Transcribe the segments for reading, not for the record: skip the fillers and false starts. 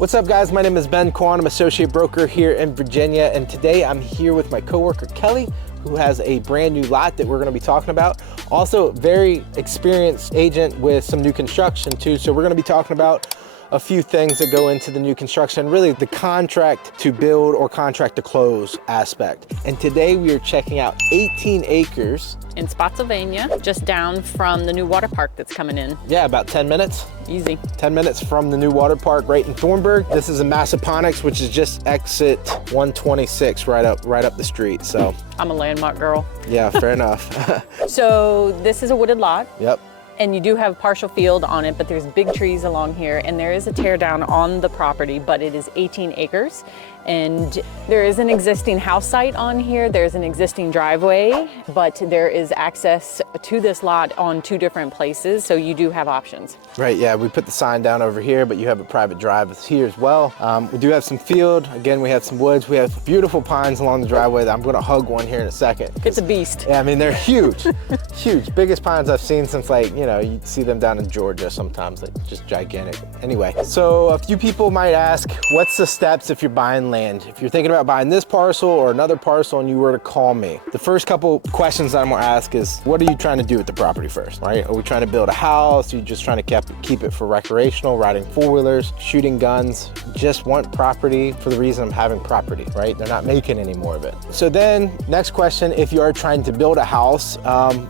What's up guys, my name is Ben Quann. I'm associate broker here in Virginia, and today I'm here with my coworker Kelly, who has a brand new lot that we're gonna be talking about. Also, very experienced agent with some new construction too, so we're gonna be talking about a few things that go into the new construction, really the contract to build or contract to close aspect. And today we are checking out 18 acres. In Spotsylvania, just down from the new water park that's coming in. Yeah, about 10 minutes. Easy. 10 minutes from the new water park right in Thornburg. This is a Massaponics, which is just exit 126 right up the street, so. I'm a landmark girl. Yeah, fair enough. So this is a wooded lot. Yep. And you do have partial field on it, but there's big trees along here, and there is a tear down on the property, but it is 18 acres. And there is an existing house site on here. There's an existing driveway, but there is access to this lot on two different places, so you do have options. Right, yeah, we put the sign down over here, but you have a private drive here as well. We do have some field. Again, we have some woods. We have beautiful pines along the driveway that I'm gonna hug one here in a second. It's a beast. Yeah, I mean, they're huge, huge. Biggest pines I've seen since, like, you know, you see them down in Georgia sometimes, like just gigantic. Anyway, so a few people might ask, what's the steps if you're buying land? If you're thinking about buying this parcel or another parcel and you were to call me, the first couple questions that I'm gonna ask is, what are you trying to do with the property first, right? Are we trying to build a house? Are you just trying to keep it for recreational, riding four-wheelers, shooting guns? Just want property for the reason of having property, right? They're not making any more of it. So then, next question, if you are trying to build a house,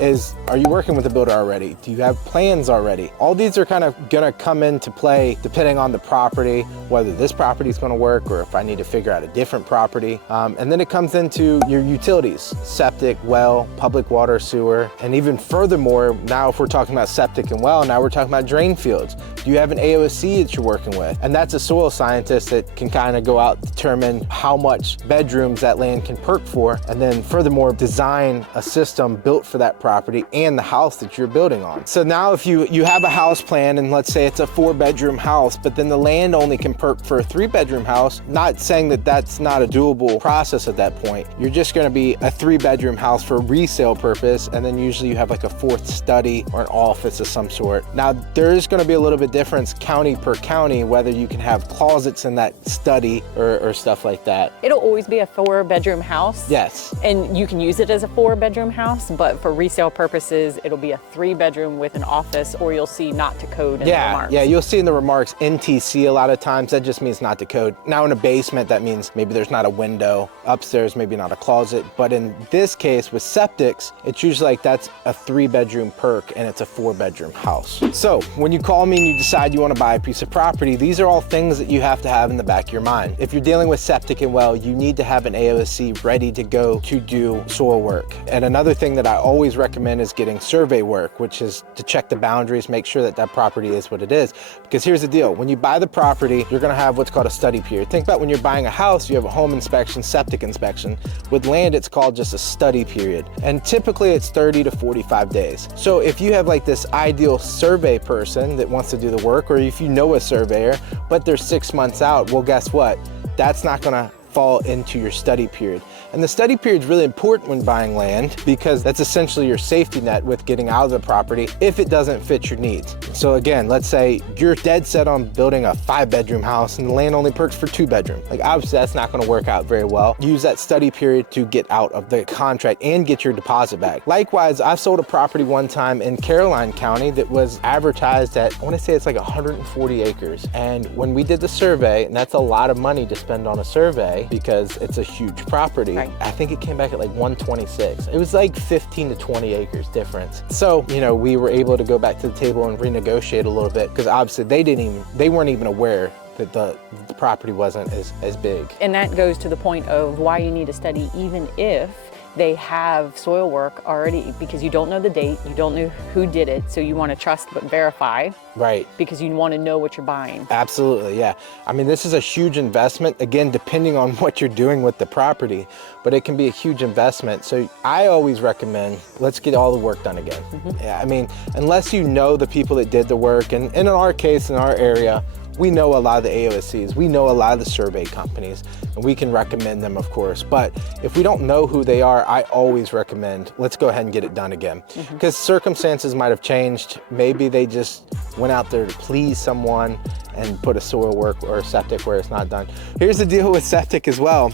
is, are you working with a builder already? Do you have plans already? All these are kind of gonna come into play depending on the property, whether this property is gonna work or if I need to figure out a different property. And then it comes into your utilities, septic, well, public water, sewer, and even furthermore, now if we're talking about septic and well, now we're talking about drain fields. Do you have an AOC that you're working with? And that's a soil scientist that can kind of go out and determine how much bedrooms that land can perk for, and then furthermore, design a system built for that property and the house that you're building on. So now if you have a house plan, and let's say it's a 4-bedroom house, but then the land only can perk for a 3-bedroom house, not saying that that's not a doable process at that point. You're just gonna be a 3-bedroom house for resale purpose, and then usually you have like a 4th study or an office of some sort. Now, there is gonna be a little bit difference county per county, whether you can have closets in that study or stuff like that. It'll always be a 4-bedroom house. Yes. And you can use it as a 4-bedroom house, but for resale purposes, it'll be a 3-bedroom with an office, or you'll see not to code in the remarks. Yeah, you'll see in the remarks NTC a lot of times. That just means not to code. Now in a basement, that means maybe there's not a window. Upstairs, maybe not a closet. But in this case with septics, it's usually like that's a 3-bedroom perk and it's a 4-bedroom house. So when you call me and you decide you want to buy a piece of property, these are all things that you have to have in the back of your mind. If you're dealing with septic and well, you need to have an AOC ready to go to do soil work. And another thing that I always recommend is getting survey work, which is to check the boundaries, make sure that that property is what it is. Because here's the deal, when you buy the property, you're gonna have what's called a study period. Think about when you're buying a house, you have a home inspection, septic inspection. With land, it's called just a study period. And typically it's 30 to 45 days. So if you have like this ideal survey person that wants to do the work, or if you know a surveyor, but they're 6 months out, well, guess what? That's not gonna fall into your study period. And the study period is really important when buying land because that's essentially your safety net with getting out of the property if it doesn't fit your needs. So again, let's say you're dead set on building a 5-bedroom house and the land only perks for 2-bedroom. Like obviously that's not gonna work out very well. Use that study period to get out of the contract and get your deposit back. Likewise, I sold a property one time in Caroline County that was advertised at, I wanna say it's like 140 acres. And when we did the survey, and that's a lot of money to spend on a survey because it's a huge property, right. I think it came back at like 126. It was like 15 to 20 acres difference. So, you know, we were able to go back to the table and renegotiate a little bit because obviously they weren't even aware that the property wasn't as big. And that goes to the point of why you need a study, even if they have soil work already, because you don't know the date, you don't know who did it, so you want to trust but verify. Right. Because you want to know what you're buying. Absolutely, yeah. I mean, this is a huge investment, again, depending on what you're doing with the property, but it can be a huge investment. So I always recommend, let's get all the work done again. Yeah, I mean, unless you know the people that did the work, and in our case, in our area, we know a lot of the AOSCs, we know a lot of the survey companies, and we can recommend them, of course. But if we don't know who they are, I always recommend, let's go ahead and get it done again. Because circumstances might have changed. Maybe they just went out there to please someone and put a soil work or a septic where it's not done. Here's the deal with septic as well.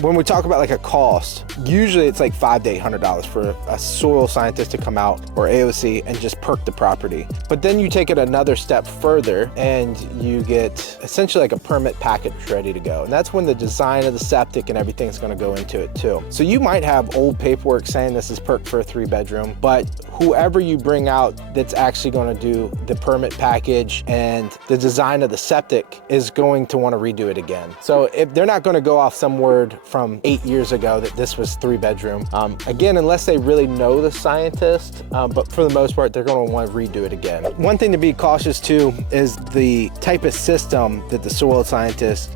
When we talk about like a cost, usually it's like $500 to $800 for a soil scientist to come out, or AOC, and just perk the property. But then you take it another step further and you get essentially like a permit package ready to go. And that's when the design of the septic and everything's gonna go into it too. So you might have old paperwork saying this is perked for a 3-bedroom, but whoever you bring out that's actually gonna do the permit package and the design of the septic is going to wanna redo it again. So if they're not gonna go off some word from 8 years ago that this was 3-bedroom, again, unless they really know the scientist, but for the most part, they're gonna wanna redo it again. One thing to be cautious too is the type of system that the soil scientist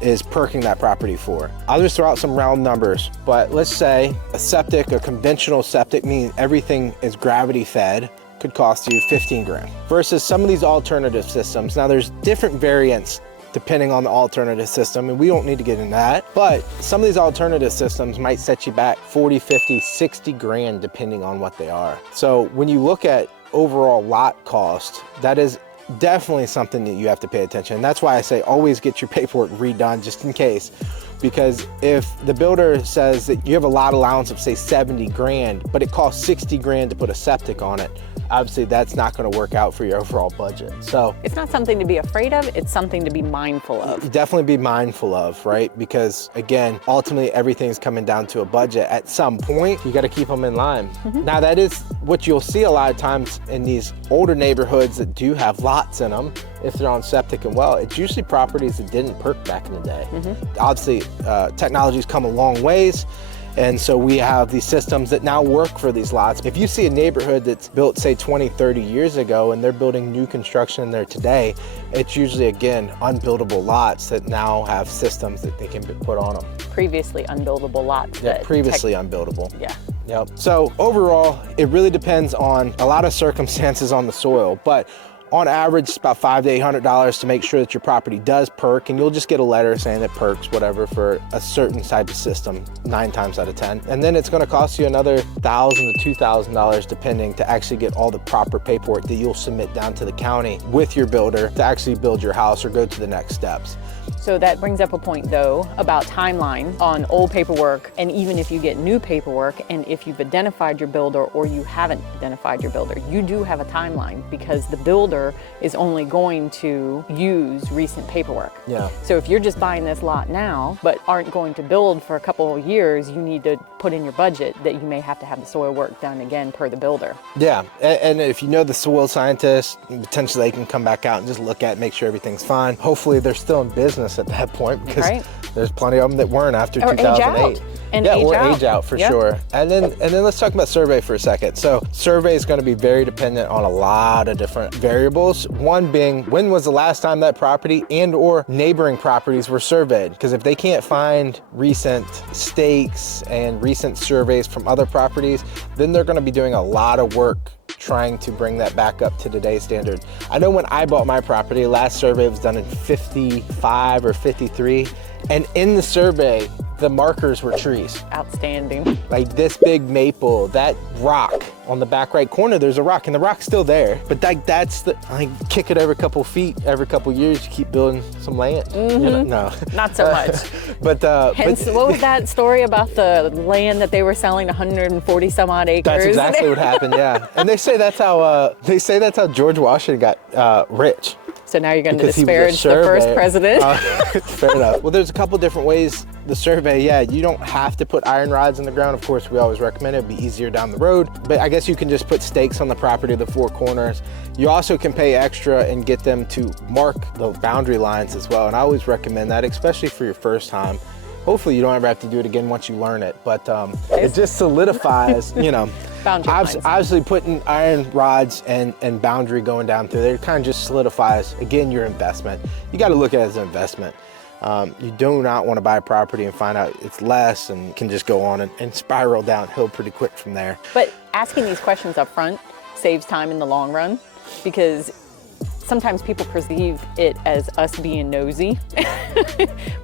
is perking that property for. I'll just throw out some round numbers, but let's say a septic, a conventional septic, meaning everything is gravity fed, could cost you 15 grand versus some of these alternative systems. Now there's different variants depending on the alternative system, and we don't need to get into that, but some of these alternative systems might set you back 40, 50, 60 grand depending on what they are. So when you look at overall lot cost, that is definitely something that you have to pay attention. And that's why I say always get your paperwork redone just in case, because if the builder says that you have a lot allowance of say 70 grand, but it costs 60 grand to put a septic on it, obviously that's not going to work out for your overall budget. So it's not something to be afraid of, it's something to be mindful of. Definitely be mindful of, right? Because again, ultimately everything's coming down to a budget. At some point, you got to keep them in line. Now that is what you'll see a lot of times in these older neighborhoods that do have lots in them. If they're on septic and well, it's usually properties that didn't perk back in the day. Obviously, technology's come a long ways. And so we have these systems that now work for these lots. If you see a neighborhood that's built, say 20, 30 years ago, and they're building new construction in there today, it's usually, again, unbuildable lots that now have systems that they can put on them. Previously unbuildable lots. Yeah, previously unbuildable. Yeah. Yep. So overall, it really depends on a lot of circumstances on the soil, but on average, it's about $500 to $800 to make sure that your property does perk, and you'll just get a letter saying it perks, whatever, for a certain type of system, 9 times out of 10. And then it's gonna cost you another $1,000 to $2,000 depending to actually get all the proper paperwork that you'll submit down to the county with your builder to actually build your house or go to the next steps. So that brings up a point though about timeline on old paperwork, and even if you get new paperwork, and if you've identified your builder or you haven't identified your builder, you do have a timeline because the builder is only going to use recent paperwork. Yeah. So if you're just buying this lot now but aren't going to build for a couple of years, you need to put in your budget that you may have to have the soil work done again per the builder. Yeah, and if you know the soil scientist, potentially they can come back out and just look at it, make sure everything's fine. Hopefully they're still in business at that point, because there's plenty of them that weren't after 2008. Age out for sure. And then let's talk about survey for a second. So survey is going to be very dependent on a lot of different variables. One being, when was the last time that property and or neighboring properties were surveyed? Because if they can't find recent stakes and recent surveys from other properties, then they're going to be doing a lot of work trying to bring that back up to today's standard. I know when I bought my property, last survey was done in 55 or 53, and in the survey, the markers were trees. Outstanding. Like this big maple, that rock on the back right corner, there's a rock, and the rock's still there. But that's the, I kick it every couple feet, every couple years, you keep building some land. You know? No. Not so much. Hence, what was that story about the land that they were selling, 140 some odd acres? That's exactly what happened, yeah. And they say that's how George Washington got rich. So now you're going to disparage the first president? Fair enough. Well, there's a couple different ways the survey, you don't have to put iron rods in the ground. Of course, we always recommend it. It'd be easier down the road. But I guess you can just put stakes on the property, the 4 corners. You also can pay extra and get them to mark the boundary lines as well. And I always recommend that, especially for your first time. Hopefully you don't ever have to do it again once you learn it, but it just solidifies, you know, obviously putting iron rods and boundary going down through there, it kind of just solidifies, again, your investment. You got to look at it as an investment. You do not want to buy a property and find out it's less and can just go on and spiral downhill pretty quick from there. But asking these questions up front saves time in the long run, because sometimes people perceive it as us being nosy,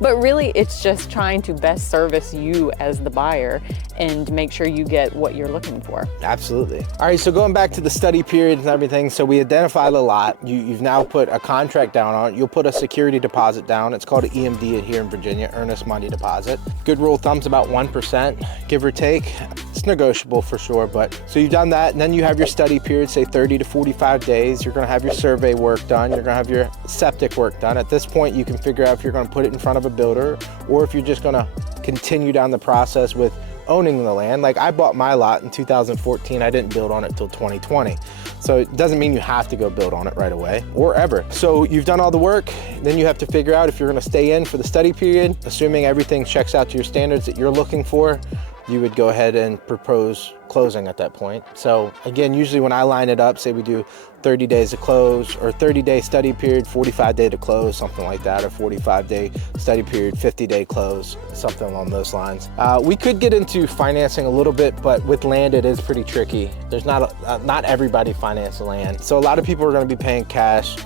but really it's just trying to best service you as the buyer and make sure you get what you're looking for. Absolutely. All right, so going back to the study period and everything, so we identify the lot. You've now put a contract down on it. You'll put a security deposit down. It's called an EMD here in Virginia, earnest money deposit. Good rule of thumb's about 1%, give or take. It's negotiable for sure, but so you've done that, and then you have your study period, say 30 to 45 days. You're gonna have your survey work done. You're gonna have your septic work done. At this point, you can figure out if you're gonna put it in front of a builder or if you're just gonna continue down the process with owning the land. Like I bought my lot in 2014, I didn't build on it till 2020. So it doesn't mean you have to go build on it right away or ever. So you've done all the work, then you have to figure out if you're gonna stay in for the study period. Assuming everything checks out to your standards that you're looking for, you would go ahead and propose closing at that point. So again, usually when I line it up, say we do 30 days to close or 30-day study period, 45-day to close, something like that, or 45-day study period, 50-day close, something along those lines. We could get into financing a little bit, but with land, it is pretty tricky. There's not everybody finances land. So a lot of people are gonna be paying cash,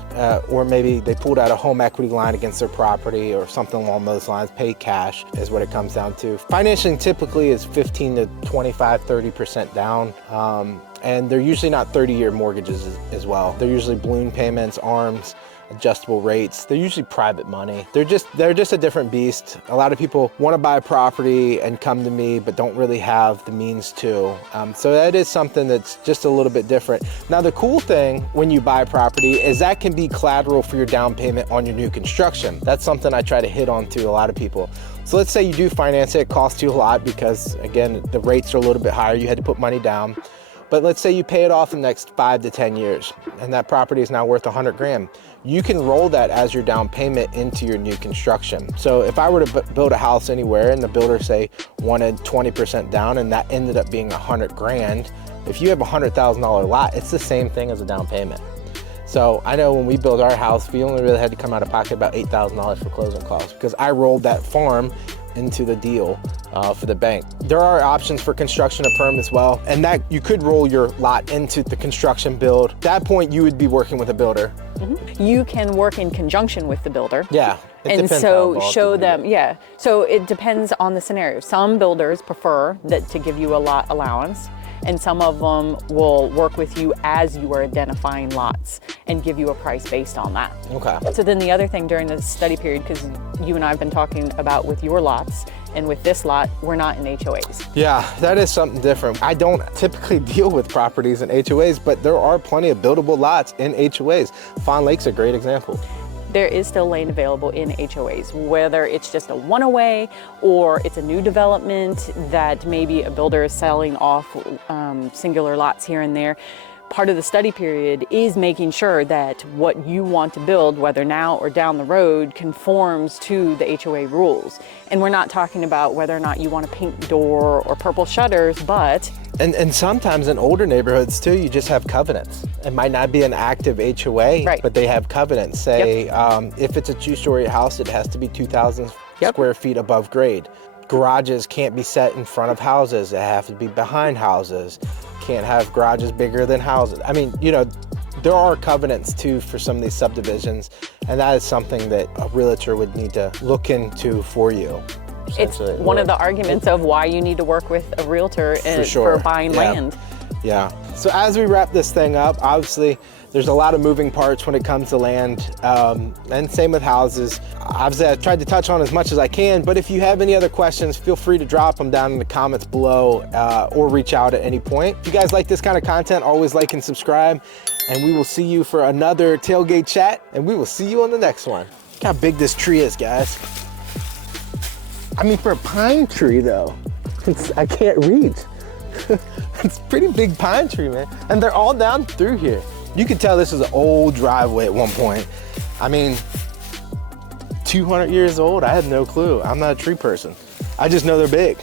or maybe they pulled out a home equity line against their property or something along those lines. Pay cash is what it comes down to. Financing typically is 15 to 25, 30% down. And they're usually not 30-year mortgages as well. They're usually balloon payments, ARMs, adjustable rates. They're usually private money. They're just a different beast. A lot of people want to buy a property and come to me, but don't really have the means to. So that is something that's just a little bit different. Now, the cool thing when you buy a property is that can be collateral for your down payment on your new construction. That's something I try to hit on to a lot of people. So let's say you do finance it, it costs you a lot because again, the rates are a little bit higher. You had to put money down. But let's say you pay it off in the next 5 to 10 years and that property is now worth 100 grand. You can roll that as your down payment into your new construction. So if I were to build a house anywhere and the builder say wanted 20% down and that ended up being 100 grand, if you have a $100,000 lot, it's the same thing as a down payment. So I know when we built our house, we only really had to come out of pocket about $8,000 for closing costs because I rolled that farm into the deal for the bank. There are options for construction to perm as well, and that you could roll your lot into the construction build. At that point, you would be working with a builder. Mm-hmm. You can work in conjunction with the builder. Yeah. And so show them, yeah. So it depends on the scenario. Some builders prefer that to give you a lot allowance, and some of them will work with you as you are identifying lots and give you a price based on that. Okay. So then the other thing during the study period, because you and I have been talking about with your lots and with this lot, we're not in HOAs. Yeah, that is something different. I don't typically deal with properties in HOAs, but there are plenty of buildable lots in HOAs. Fawn Lake's a great example. There is still land available in HOAs, whether it's just a one-away or it's a new development that maybe a builder is selling off singular lots here and there. Part of the study period is making sure that what you want to build, whether now or down the road, conforms to the HOA rules. And we're not talking about whether or not you want a pink door or purple shutters, but... And sometimes in older neighborhoods too, you just have covenants. It might not be an active HOA, right, but they have covenants. Say, if it's a two-story house, it has to be 2,000 square feet above grade. Garages can't be set in front of houses. They have to be behind houses. Can't have garages bigger than houses. I mean, you know, there are covenants too for some of these subdivisions, and that is something that a realtor would need to look into for you. It's one of the arguments of why you need to work with a realtor for buying land. Yeah. So as we wrap this thing up, obviously there's a lot of moving parts when it comes to land, and same with houses. Obviously I've tried to touch on as much as I can, but if you have any other questions, feel free to drop them down in the comments below, or reach out at any point. If you guys like this kind of content, always like and subscribe, and we will see you for another tailgate chat, and we will see you on the next one. Look how big this tree is, guys. I mean, for a pine tree though, I can't reach. It's a pretty big pine tree, man. And they're all down through here. You can tell this is an old driveway at one point. I mean, 200 years old, I had no clue. I'm not a tree person. I just know they're big.